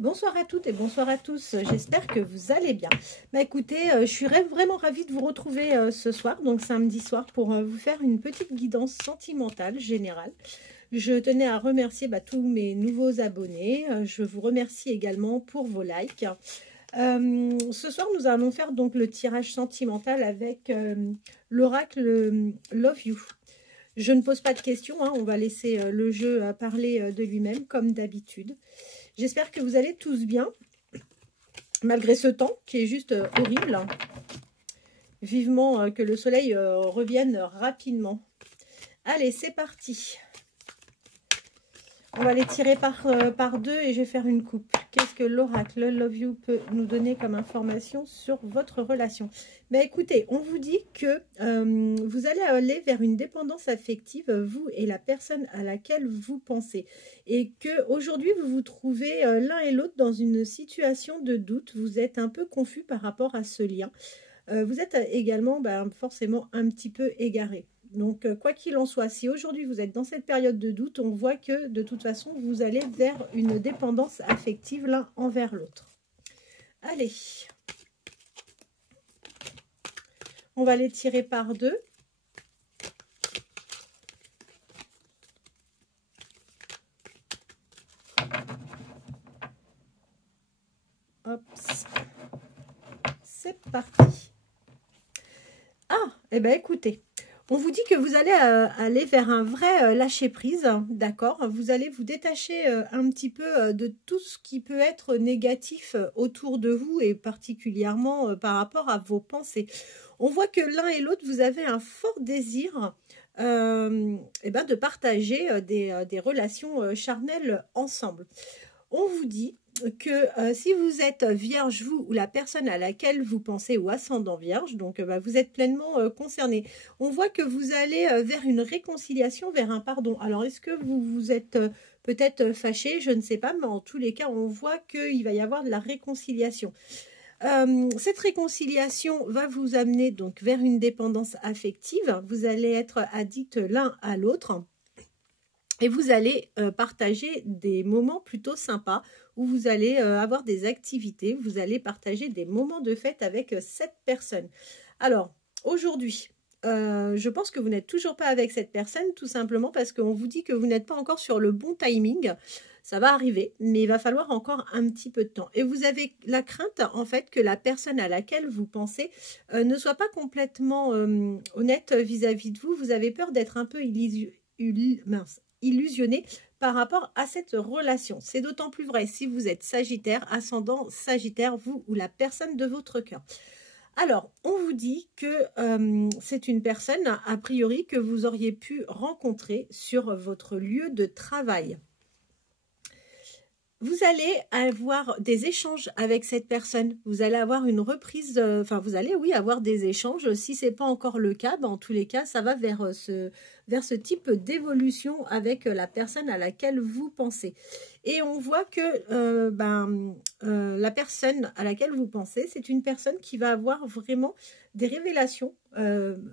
Bonsoir à toutes et bonsoir à tous, j'espère que vous allez bien. Bah écoutez, je suis vraiment ravie de vous retrouver ce soir, donc samedi soir, pour vous faire une petite guidance sentimentale générale. Je tenais à remercier tous mes nouveaux abonnés, je vous remercie également pour vos likes. Ce soir, nous allons faire donc le tirage sentimental avec l'oracle Love You. Je ne pose pas de questions, hein, on va laisser le jeu parler de lui-même comme d'habitude. J'espère que vous allez tous bien, malgré ce temps qui est juste horrible. Vivement que le soleil revienne rapidement. Allez, c'est parti. On va les tirer par deux et je vais faire une coupe. Qu'est-ce que l'oracle Love You peut nous donner comme information sur votre relation? Ben écoutez, on vous dit que vous allez aller vers une dépendance affective, vous et la personne à laquelle vous pensez. Et que aujourd'hui vous vous trouvez l'un et l'autre dans une situation de doute. Vous êtes un peu confus par rapport à ce lien. Vous êtes également forcément un petit peu égaré. Donc, quoi qu'il en soit, si aujourd'hui vous êtes dans cette période de doute, on voit que de toute façon, vous allez vers une dépendance affective l'un envers l'autre. Allez. On va les tirer par deux. Hop. C'est parti. Ah, eh bien écoutez. On vous dit que vous allez aller vers un vrai lâcher-prise, d'accord? Vous allez vous détacher un petit peu de tout ce qui peut être négatif autour de vous et particulièrement par rapport à vos pensées. On voit que l'un et l'autre, vous avez un fort désir de partager des relations charnelles ensemble. On vous dit que si vous êtes vierge, vous ou la personne à laquelle vous pensez, ou ascendant vierge, donc vous êtes pleinement concerné. On voit que vous allez vers une réconciliation, vers un pardon. Alors, est-ce que vous vous êtes peut-être fâché? Je ne sais pas, mais en tous les cas, on voit qu'il va y avoir de la réconciliation. Cette réconciliation va vous amener donc vers une dépendance affective. Vous allez être addicts l'un à l'autre. Et vous allez partager des moments plutôt sympas où vous allez avoir des activités, vous allez partager des moments de fête avec cette personne. Alors, aujourd'hui, je pense que vous n'êtes toujours pas avec cette personne, tout simplement parce qu'on vous dit que vous n'êtes pas encore sur le bon timing. Ça va arriver, mais il va falloir encore un petit peu de temps. Et vous avez la crainte, en fait, que la personne à laquelle vous pensez ne soit pas complètement honnête vis-à-vis de vous. Vous avez peur d'être un peu illusionné par rapport à cette relation. C'est d'autant plus vrai si vous êtes Sagittaire, ascendant Sagittaire, vous ou la personne de votre cœur. Alors, on vous dit que c'est une personne, a priori, que vous auriez pu rencontrer sur votre lieu de travail. Vous allez avoir des échanges avec cette personne. Vous allez avoir une reprise, vous allez, oui, avoir des échanges. Si ce n'est pas encore le cas, en tous les cas, ça va vers ce type d'évolution avec la personne à laquelle vous pensez. Et on voit que la personne à laquelle vous pensez, c'est une personne qui va avoir vraiment des révélations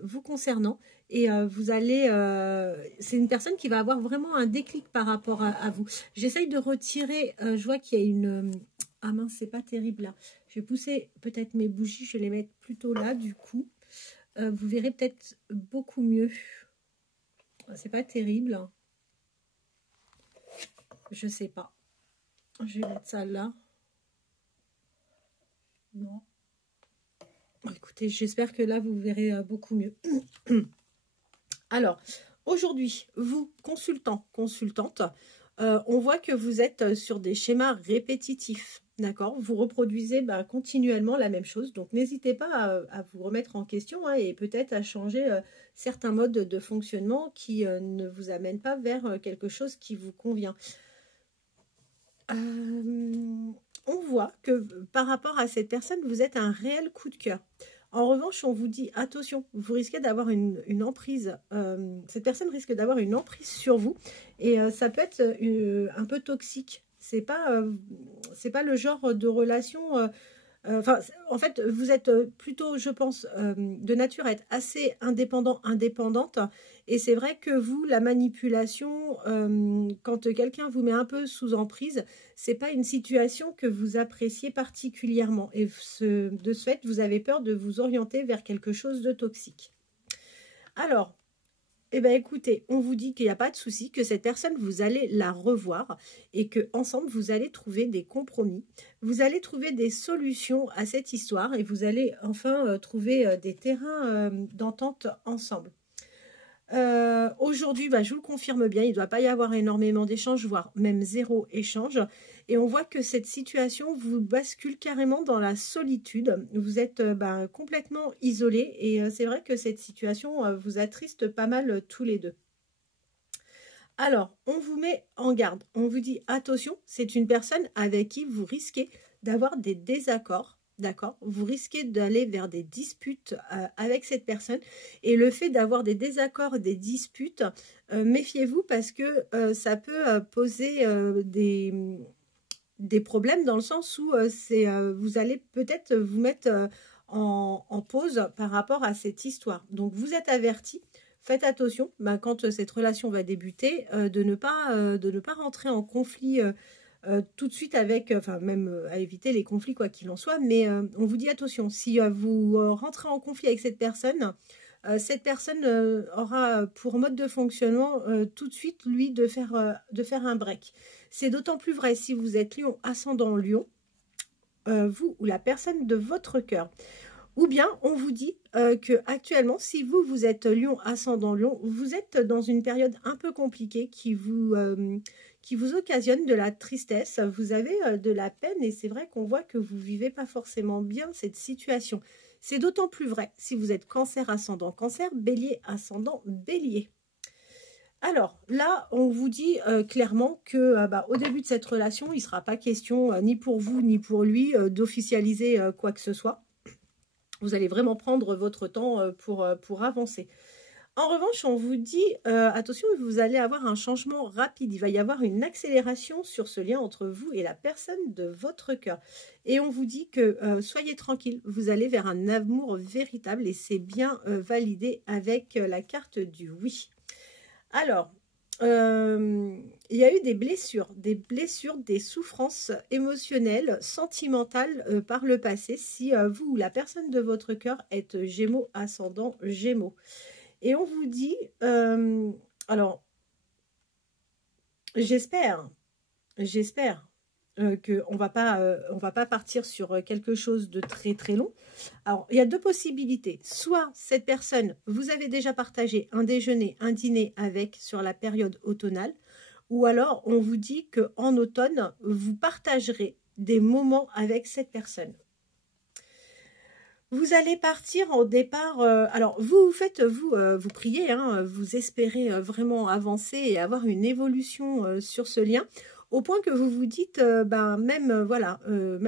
vous concernant. Et vous allez, c'est une personne qui va avoir vraiment un déclic par rapport à vous. J'essaye de retirer, je vois qu'il y a une... ah mince, c'est pas terrible là. Je vais pousser peut-être mes bougies, je vais les mettre plutôt là du coup. Vous verrez peut-être beaucoup mieux. C'est pas terrible. Je sais pas. Je vais mettre ça là. Non. Écoutez, j'espère que là vous verrez beaucoup mieux. Alors, aujourd'hui, vous, consultant, consultante, on voit que vous êtes sur des schémas répétitifs, d'accord? Vous reproduisez continuellement la même chose, donc n'hésitez pas à vous remettre en question et peut-être à changer certains modes de fonctionnement qui ne vous amènent pas vers quelque chose qui vous convient. On voit que par rapport à cette personne, vous êtes un réel coup de cœur. En revanche, on vous dit, attention, vous risquez d'avoir une emprise, cette personne risque d'avoir une emprise sur vous et ça peut être un peu toxique. C'est pas le genre de relation Enfin, en fait, vous êtes plutôt, je pense, de nature à être assez indépendant, indépendante. Et c'est vrai que vous, la manipulation, quand quelqu'un vous met un peu sous emprise, c'est pas une situation que vous appréciez particulièrement. Et de ce fait, vous avez peur de vous orienter vers quelque chose de toxique. Alors, eh bien, écoutez, on vous dit qu'il n'y a pas de souci, que cette personne, vous allez la revoir et que ensemble vous allez trouver des compromis. Vous allez trouver des solutions à cette histoire et vous allez enfin trouver des terrains d'entente ensemble. Aujourd'hui, je vous le confirme bien, il ne doit pas y avoir énormément d'échanges, voire même zéro échange. Et on voit que cette situation vous bascule carrément dans la solitude. Vous êtes complètement isolés et c'est vrai que cette situation vous attriste pas mal tous les deux. Alors, on vous met en garde. On vous dit, attention, c'est une personne avec qui vous risquez d'avoir des désaccords. D'accord, vous risquez d'aller vers des disputes avec cette personne. Et le fait d'avoir des désaccords, des disputes, méfiez-vous parce que ça peut poser des problèmes dans le sens où vous allez peut-être vous mettre en pause par rapport à cette histoire. Donc, vous êtes avertis. Faites attention quand cette relation va débuter, de ne pas rentrer en conflit tout de suite avec, même à éviter les conflits quoi qu'il en soit, mais on vous dit attention, si vous rentrez en conflit avec cette personne aura pour mode de fonctionnement tout de suite, lui, de faire un break. C'est d'autant plus vrai si vous êtes lion, ascendant lion, vous ou la personne de votre cœur. Ou bien, on vous dit que actuellement, si vous êtes lion, ascendant lion, vous êtes dans une période un peu compliquée qui vous occasionne de la tristesse. Vous avez de la peine et c'est vrai qu'on voit que vous ne vivez pas forcément bien cette situation. C'est d'autant plus vrai si vous êtes cancer, ascendant cancer, bélier, ascendant bélier. Alors là, on vous dit clairement que au début de cette relation, il ne sera pas question ni pour vous ni pour lui d'officialiser quoi que ce soit. Vous allez vraiment prendre votre temps pour avancer. En revanche, on vous dit, attention, vous allez avoir un changement rapide. Il va y avoir une accélération sur ce lien entre vous et la personne de votre cœur. Et on vous dit que soyez tranquille, vous allez vers un amour véritable et c'est bien validé avec la carte du oui. Alors, il y a eu des blessures, des souffrances émotionnelles, sentimentales par le passé, si vous ou la personne de votre cœur êtes Gémeaux, ascendant Gémeaux. Et on vous dit, alors, j'espère qu'on ne va pas partir sur quelque chose de très très long. Alors, il y a deux possibilités. Soit cette personne, vous avez déjà partagé un déjeuner, un dîner avec sur la période automnale, ou alors on vous dit qu'en automne, vous partagerez des moments avec cette personne. Vous allez partir au départ, alors vous priez, hein, vous espérez vraiment avancer et avoir une évolution sur ce lien, au point que vous vous dites, même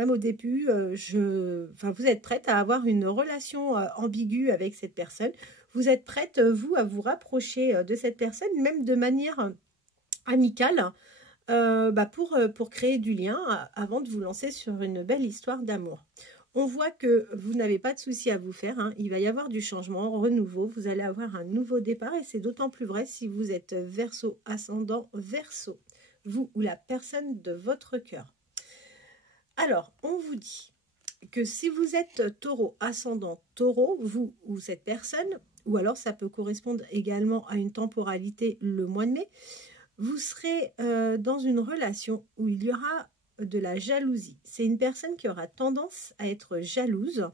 au début, vous êtes prête à avoir une relation ambiguë avec cette personne, vous êtes prête, vous, à vous rapprocher de cette personne, même de manière amicale, pour créer du lien avant de vous lancer sur une belle histoire d'amour. On voit que vous n'avez pas de souci à vous faire, hein. Il va y avoir du changement, renouveau, vous allez avoir un nouveau départ et c'est d'autant plus vrai si vous êtes Verseau, ascendant Verseau, vous ou la personne de votre cœur. Alors, on vous dit que si vous êtes Taureau, ascendant Taureau, vous ou cette personne, ou alors ça peut correspondre également à une temporalité le mois de mai, vous serez dans une relation où il y aura de la jalousie. C'est une personne qui aura tendance à être jalouse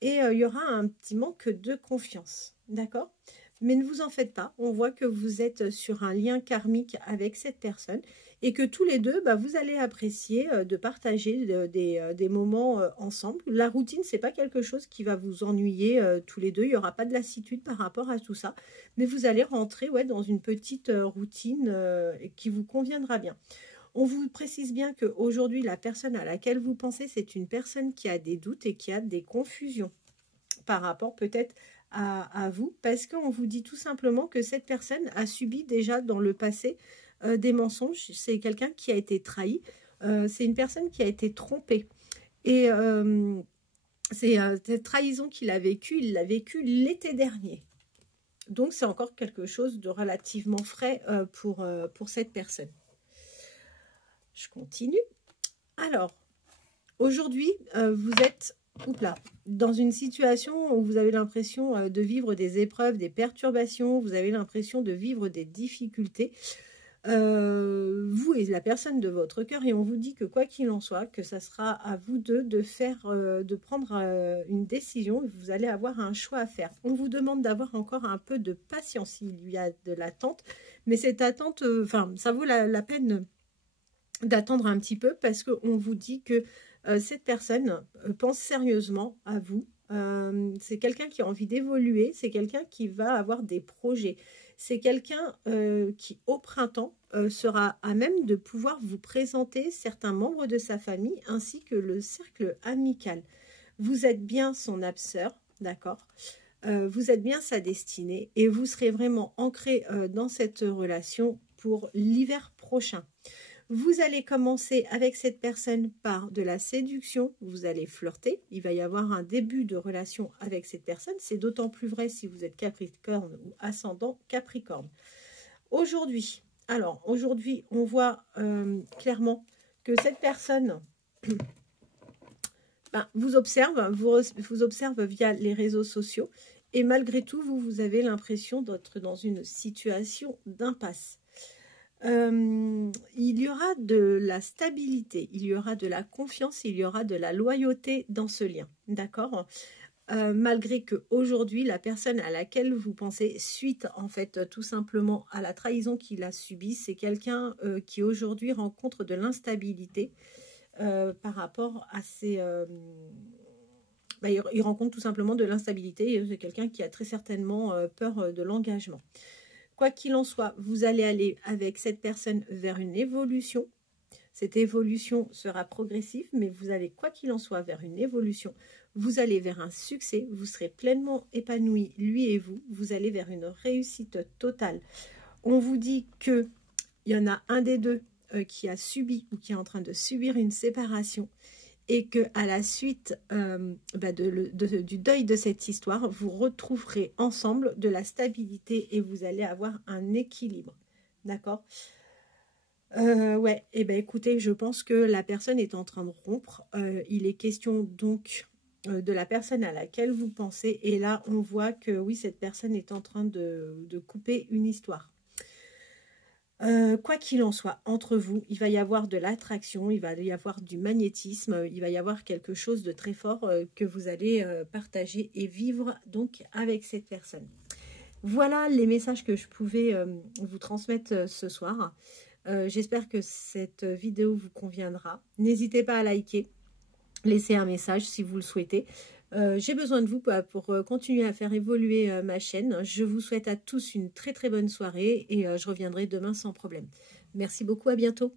et il y aura un petit manque de confiance. D'accord? Mais ne vous en faites pas. On voit que vous êtes sur un lien karmique avec cette personne et que tous les deux, vous allez apprécier de partager des moments ensemble. La routine, c'est pas quelque chose qui va vous ennuyer tous les deux. Il n'y aura pas de lassitude par rapport à tout ça. Mais vous allez rentrer dans une petite routine qui vous conviendra bien. On vous précise bien qu'aujourd'hui, la personne à laquelle vous pensez, c'est une personne qui a des doutes et qui a des confusions par rapport peut-être à vous, parce qu'on vous dit tout simplement que cette personne a subi déjà dans le passé des mensonges. C'est quelqu'un qui a été trahi, c'est une personne qui a été trompée. Et c'est cette trahison qu'il a vécue, il l'a vécue l'été dernier. Donc, c'est encore quelque chose de relativement frais pour cette personne. Je continue. Alors, aujourd'hui, vous êtes dans une situation où vous avez l'impression de vivre des épreuves, des perturbations, vous avez l'impression de vivre des difficultés. Vous et la personne de votre cœur, et on vous dit que quoi qu'il en soit, que ça sera à vous deux de prendre une décision. Vous allez avoir un choix à faire. On vous demande d'avoir encore un peu de patience. Il y a de l'attente, mais cette attente, ça vaut la peine d'attendre un petit peu, parce qu'on vous dit que cette personne pense sérieusement à vous. C'est quelqu'un qui a envie d'évoluer, c'est quelqu'un qui va avoir des projets. C'est quelqu'un qui, au printemps, sera à même de pouvoir vous présenter certains membres de sa famille ainsi que le cercle amical. Vous êtes bien son âme sœur, d'accord? Vous êtes bien sa destinée et vous serez vraiment ancré dans cette relation pour l'hiver prochain. Vous allez commencer avec cette personne par de la séduction, vous allez flirter, il va y avoir un début de relation avec cette personne, c'est d'autant plus vrai si vous êtes Capricorne ou ascendant Capricorne. Aujourd'hui, on voit clairement que cette personne vous observe via les réseaux sociaux et malgré tout, vous avez l'impression d'être dans une situation d'impasse. Il y aura de la stabilité, il y aura de la confiance, il y aura de la loyauté dans ce lien, d'accord? Malgré que aujourd'hui la personne à laquelle vous pensez, suite en fait tout simplement à la trahison qu'il a subie, c'est quelqu'un qui aujourd'hui rencontre de l'instabilité par rapport à ses... il rencontre tout simplement de l'instabilité et c'est quelqu'un qui a très certainement peur de l'engagement. Quoi qu'il en soit, vous allez aller avec cette personne vers une évolution. Cette évolution sera progressive, mais vous allez, quoi qu'il en soit, vers une évolution. Vous allez vers un succès, vous serez pleinement épanoui, lui et vous. Vous allez vers une réussite totale. On vous dit qu'il y en a un des deux qui a subi ou qui est en train de subir une séparation. Et qu'à la suite du deuil de cette histoire, vous retrouverez ensemble de la stabilité et vous allez avoir un équilibre. D'accord? Ouais, et écoutez, je pense que la personne est en train de rompre. Il est question donc de la personne à laquelle vous pensez. Et là, on voit que oui, cette personne est en train de couper une histoire. Quoi qu'il en soit, entre vous, il va y avoir de l'attraction, il va y avoir du magnétisme, il va y avoir quelque chose de très fort que vous allez partager et vivre donc avec cette personne. Voilà les messages que je pouvais vous transmettre ce soir. J'espère que cette vidéo vous conviendra. N'hésitez pas à liker, laisser un message si vous le souhaitez. J'ai besoin de vous pour continuer à faire évoluer ma chaîne. Je vous souhaite à tous une très très bonne soirée et je reviendrai demain sans problème. Merci beaucoup, à bientôt.